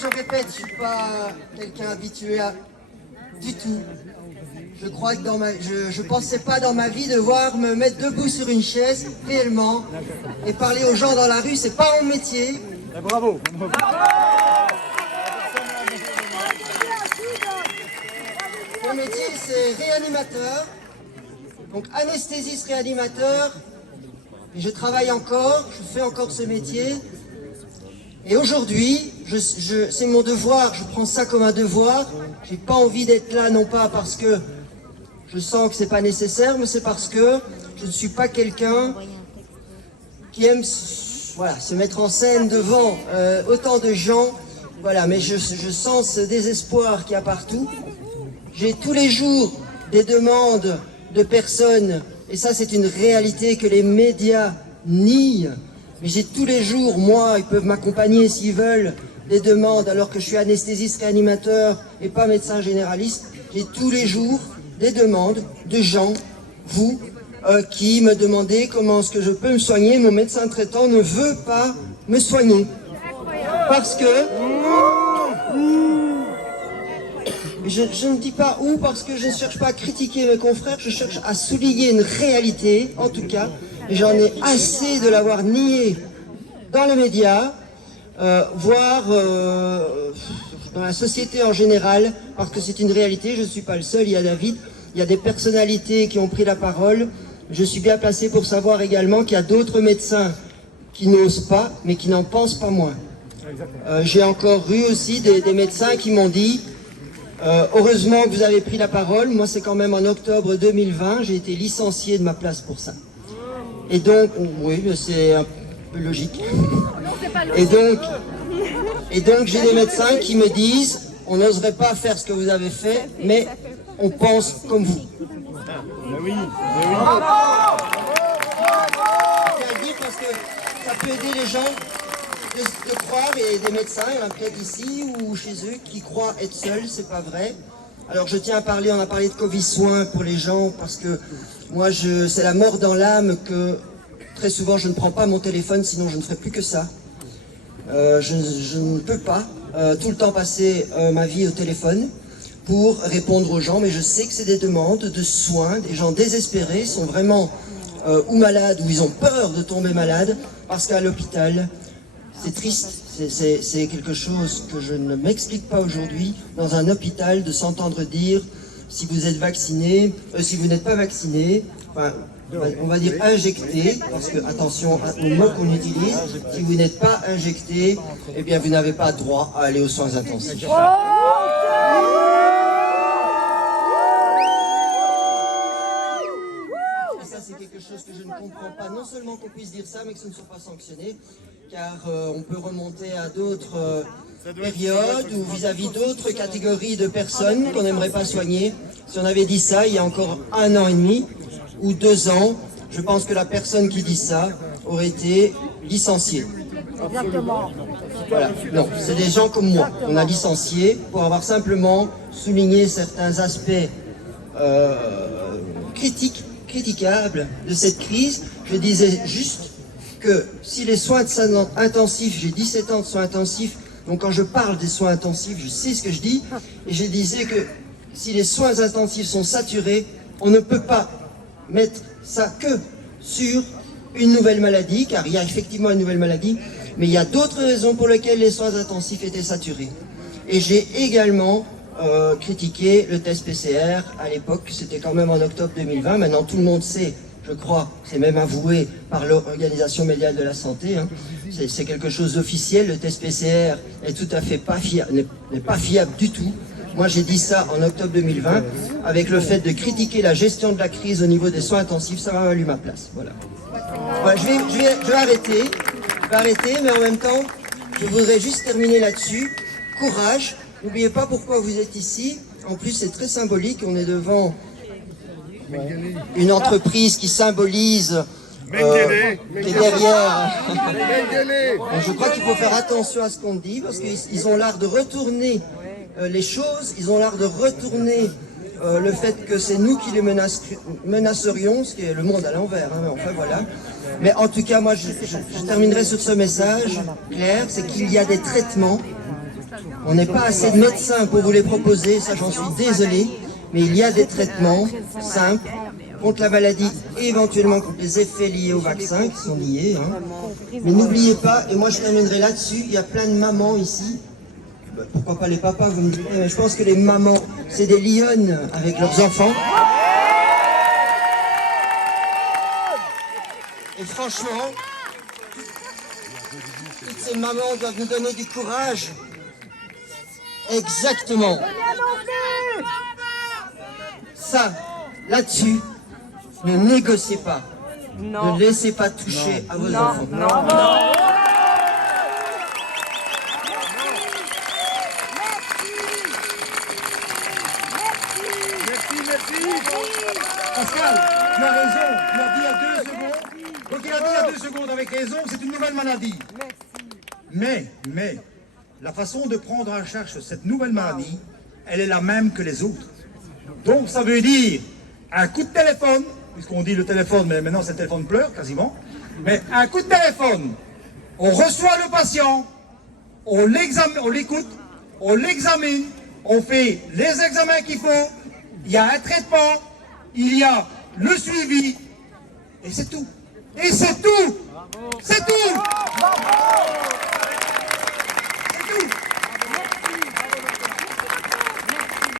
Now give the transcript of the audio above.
je répète, je suis pas quelqu'un habitué à du tout. Je crois que je pensais pas dans ma vie devoir me mettre debout sur une chaise réellement et parler aux gens dans la rue, c'est pas mon métier. Bravo. Mon métier c'est réanimateur, donc anesthésiste réanimateur, et je travaille encore, je fais encore ce métier. Et aujourd'hui, c'est mon devoir, je prends ça comme un devoir. J'ai pas envie d'être là, non pas parce que je sens que c'est pas nécessaire, mais c'est parce que je ne suis pas quelqu'un qui aime se mettre en scène devant autant de gens. Voilà, mais je sens ce désespoir qu'il y a partout. J'ai tous les jours des demandes de personnes, et ça c'est une réalité que les médias nient. Mais j'ai tous les jours, moi, ils peuvent m'accompagner s'ils veulent, des demandes alors que je suis anesthésiste réanimateur et pas médecin généraliste. J'ai tous les jours des demandes de gens, vous, qui me demandez comment est-ce que je peux me soigner. Mon médecin traitant ne veut pas me soigner. Parce que... Je ne dis pas où parce que je ne cherche pas à critiquer mes confrères, je cherche à souligner une réalité, en tout cas. Et j'en ai assez de l'avoir nié dans les médias, voire dans la société en général, parce que c'est une réalité, je ne suis pas le seul, il y a David, il y a des personnalités qui ont pris la parole. Je suis bien placé pour savoir également qu'il y a d'autres médecins qui n'osent pas, mais qui n'en pensent pas moins. J'ai encore eu aussi des médecins qui m'ont dit heureusement que vous avez pris la parole, moi c'est quand même en octobre 2020, j'ai été licencié de ma place pour ça. Et donc, oui, c'est un peu logique. Et donc j'ai des médecins qui me disent, on n'oserait pas faire ce que vous avez fait, mais on pense comme vous. Mais oui. C'est à dire parce que ça peut aider les gens de croire, et des médecins, il y en a peut-être ici ou chez eux, qui croient être seuls, c'est pas vrai. Alors je tiens à parler, on a parlé de Covid soins pour les gens, parce que moi c'est la mort dans l'âme que très souvent je ne prends pas mon téléphone, sinon je ne ferai plus que ça. Je ne peux pas tout le temps passer ma vie au téléphone pour répondre aux gens, mais je sais que c'est des demandes de soins, des gens désespérés, sont vraiment ou malades, ou ils ont peur de tomber malades, parce qu'à l'hôpital, c'est triste, c'est quelque chose que je ne m'explique pas aujourd'hui, dans un hôpital, de s'entendre dire si vous êtes vacciné, si vous n'êtes pas vacciné, enfin, on va dire injecté, parce que, attention au mot qu'on utilise, si vous n'êtes pas injecté, eh bien vous n'avez pas droit à aller aux soins intensifs. C'est quelque chose que je ne comprends pas, non seulement qu'on puisse dire ça, mais que ce ne soit pas sanctionné, car on peut remonter à d'autres périodes ou vis-à-vis d'autres catégories de personnes qu'on n'aimerait pas soigner. Si on avait dit ça il y a encore 1 an et demi ou 2 ans, je pense que la personne qui dit ça aurait été licenciée. Exactement. Voilà, non, c'est des gens comme moi. On a licencié pour avoir simplement souligné certains aspects critiquables de cette crise. Je disais juste que si les soins intensifs, j'ai 17 ans de soins intensifs, donc quand je parle des soins intensifs, je sais ce que je dis, et je disais que si les soins intensifs sont saturés, on ne peut pas mettre ça que sur une nouvelle maladie, car il y a effectivement une nouvelle maladie, mais il y a d'autres raisons pour lesquelles les soins intensifs étaient saturés. Et j'ai également critiqué le test PCR à l'époque, c'était quand même en octobre 2020, maintenant tout le monde sait, je crois, c'est même avoué par l'Organisation mondiale de la santé, hein. C'est quelque chose d'officiel, le test PCR est tout à fait pas fiable, n'est pas fiable du tout. Moi j'ai dit ça en octobre 2020, avec le fait de critiquer la gestion de la crise au niveau des soins intensifs, ça m'a valu ma place, voilà. Voilà, je vais arrêter, mais en même temps, je voudrais juste terminer là-dessus. Courage, n'oubliez pas pourquoi vous êtes ici, en plus c'est très symbolique, on est devant une entreprise qui symbolise qui est derrière. Donc, je crois qu'il faut faire attention à ce qu'on dit, parce qu'ils ont l'art de retourner les choses, ils ont l'art de retourner le fait que c'est nous qui les menacerions, ce qui est le monde à l'envers, hein, enfin voilà. Mais en tout cas, moi je terminerai sur ce message clair, c'est qu'il y a des traitements On n'est pas assez de médecins pour vous les proposer, ça j'en suis désolé. Mais il y a des traitements simples contre la maladie et éventuellement contre les effets liés au vaccin qui sont liés. Hein. Mais n'oubliez pas, et moi je terminerai là-dessus, il y a plein de mamans ici. Pourquoi pas les papas, vous me direz, mais je pense que les mamans, c'est des lionnes avec leurs enfants. Et franchement, toutes ces mamans doivent nous donner du courage. Exactement. Ça, là-dessus, ne négociez pas. Non. Ne laissez pas toucher à vos enfants. Pascal, tu as raison. Tu as dit il y a 2 secondes. Donc il a dit il y a 2 secondes avec raison, c'est une nouvelle maladie. Mais, la façon de prendre en charge cette nouvelle maladie, elle est la même que les autres. Donc ça veut dire un coup de téléphone, puisqu'on dit le téléphone, mais maintenant c'est le téléphone pleure quasiment. Mais un coup de téléphone, on reçoit le patient, on l'écoute, on l'examine, on fait les examens qu'il faut, il y a un traitement, il y a le suivi, et c'est tout. Et c'est tout. C'est tout.